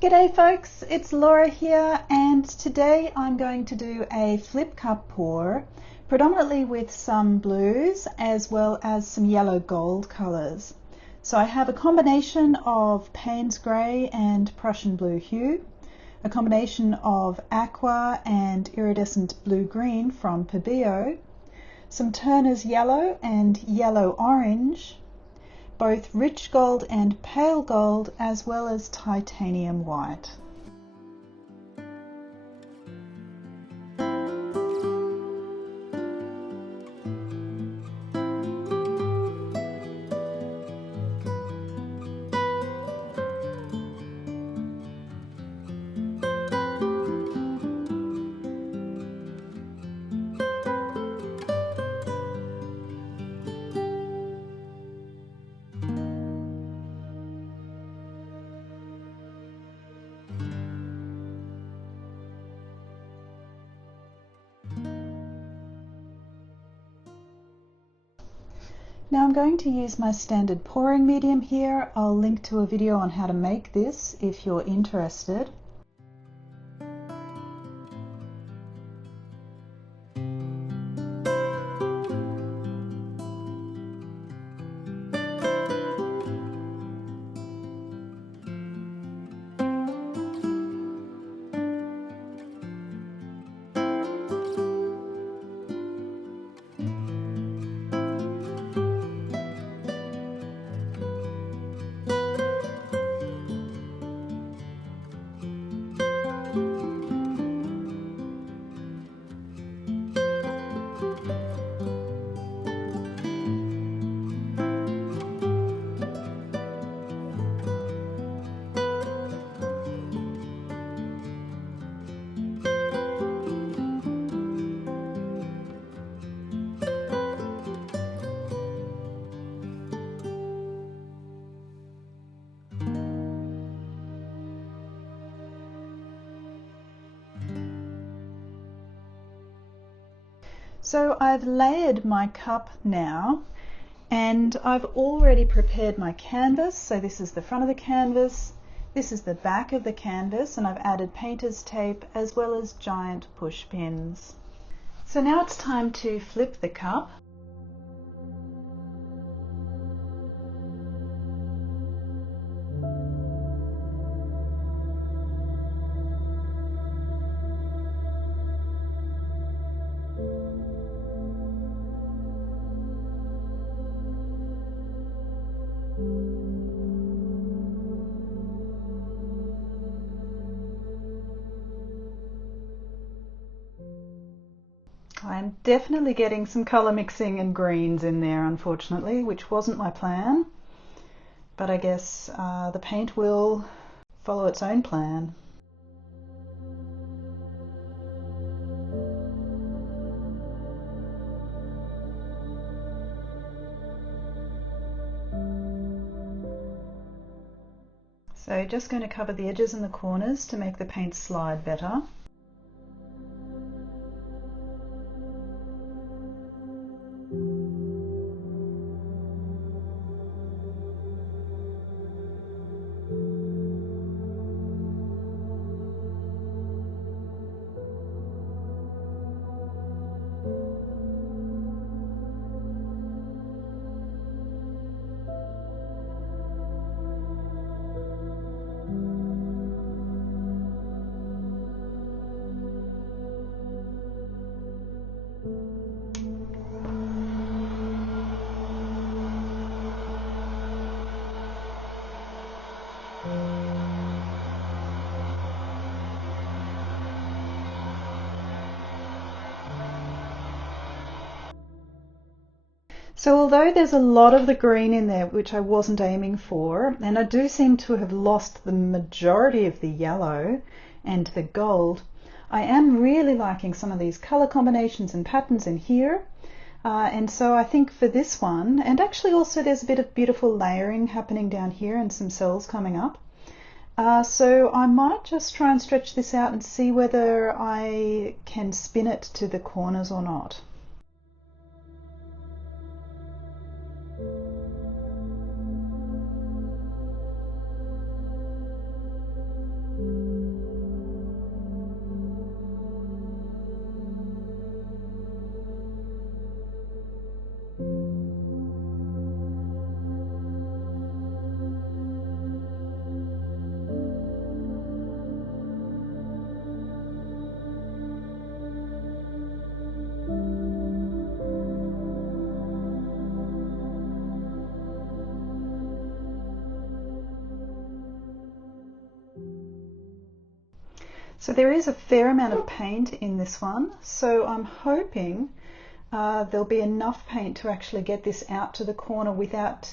G'day folks, it's Laura here, and today I'm going to do a flip cup pour, predominantly with some blues as well as some yellow gold colours. So I have a combination of Payne's Grey and Prussian Blue Hue, a combination of Aqua and Iridescent Blue Green from Pebeo, some Turner's Yellow and Yellow Orange, both rich gold and pale gold, as well as titanium white. Now I'm going to use my standard pouring medium here. I'll link to a video on how to make this if you're interested. So I've layered my cup now, and I've already prepared my canvas. So this is the front of the canvas, this is the back of the canvas, and I've added painter's tape as well as giant push pins. So now it's time to flip the cup. I'm definitely getting some colour mixing and greens in there, unfortunately, which wasn't my plan, but I guess the paint will follow its own plan. So just going to cover the edges and the corners to make the paint slide better. So although there's a lot of the green in there, which I wasn't aiming for, and I do seem to have lost the majority of the yellow and the gold, I am really liking some of these color combinations and patterns in here. And so I think for this one, and actually also there's a bit of beautiful layering happening down here and some cells coming up. So I might just try and stretch this out and see whether I can spin it to the corners or not. So there is a fair amount of paint in this one, so I'm hoping there'll be enough paint to actually get this out to the corner without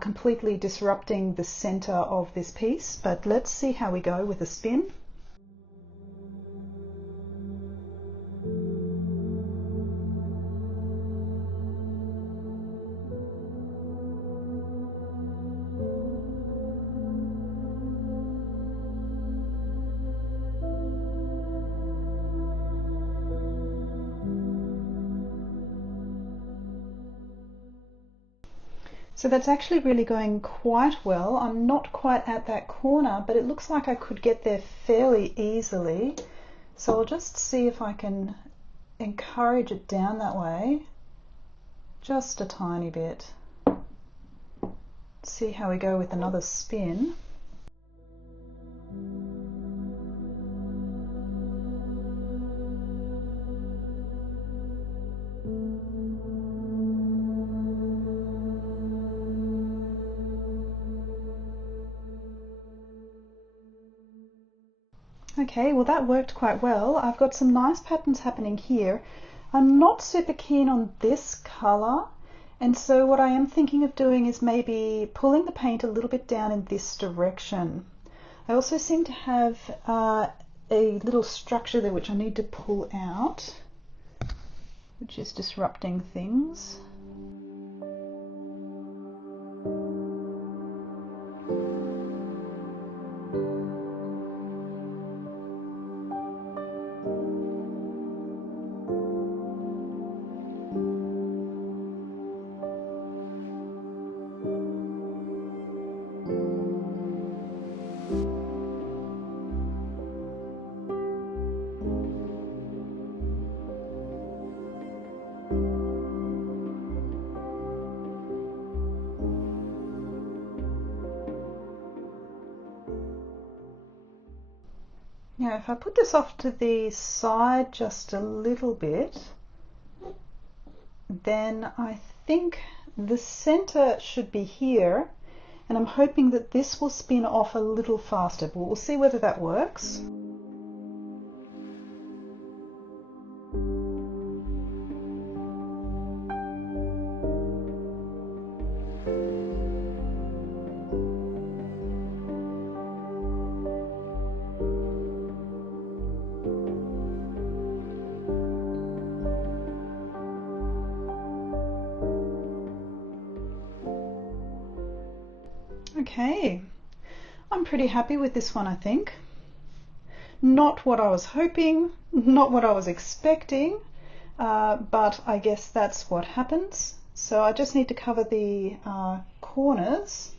completely disrupting the center of this piece. But let's see how we go with a spin. So that's actually really going quite well. I'm not quite at that corner, but it looks like I could get there fairly easily. So I'll just see if I can encourage it down that way, just a tiny bit. See how we go with another spin. Okay, well that worked quite well. I've got some nice patterns happening here. I'm not super keen on this color, and so what I am thinking of doing is maybe pulling the paint a little bit down in this direction. I also seem to have a little structure there which I need to pull out, which is disrupting things. Now if I put this off to the side just a little bit, then I think the center should be here, and I'm hoping that this will spin off a little faster, but we'll see whether that works. Okay, I'm pretty happy with this one, I think. Not what I was hoping, not what I was expecting, but I guess that's what happens. So I just need to cover the corners.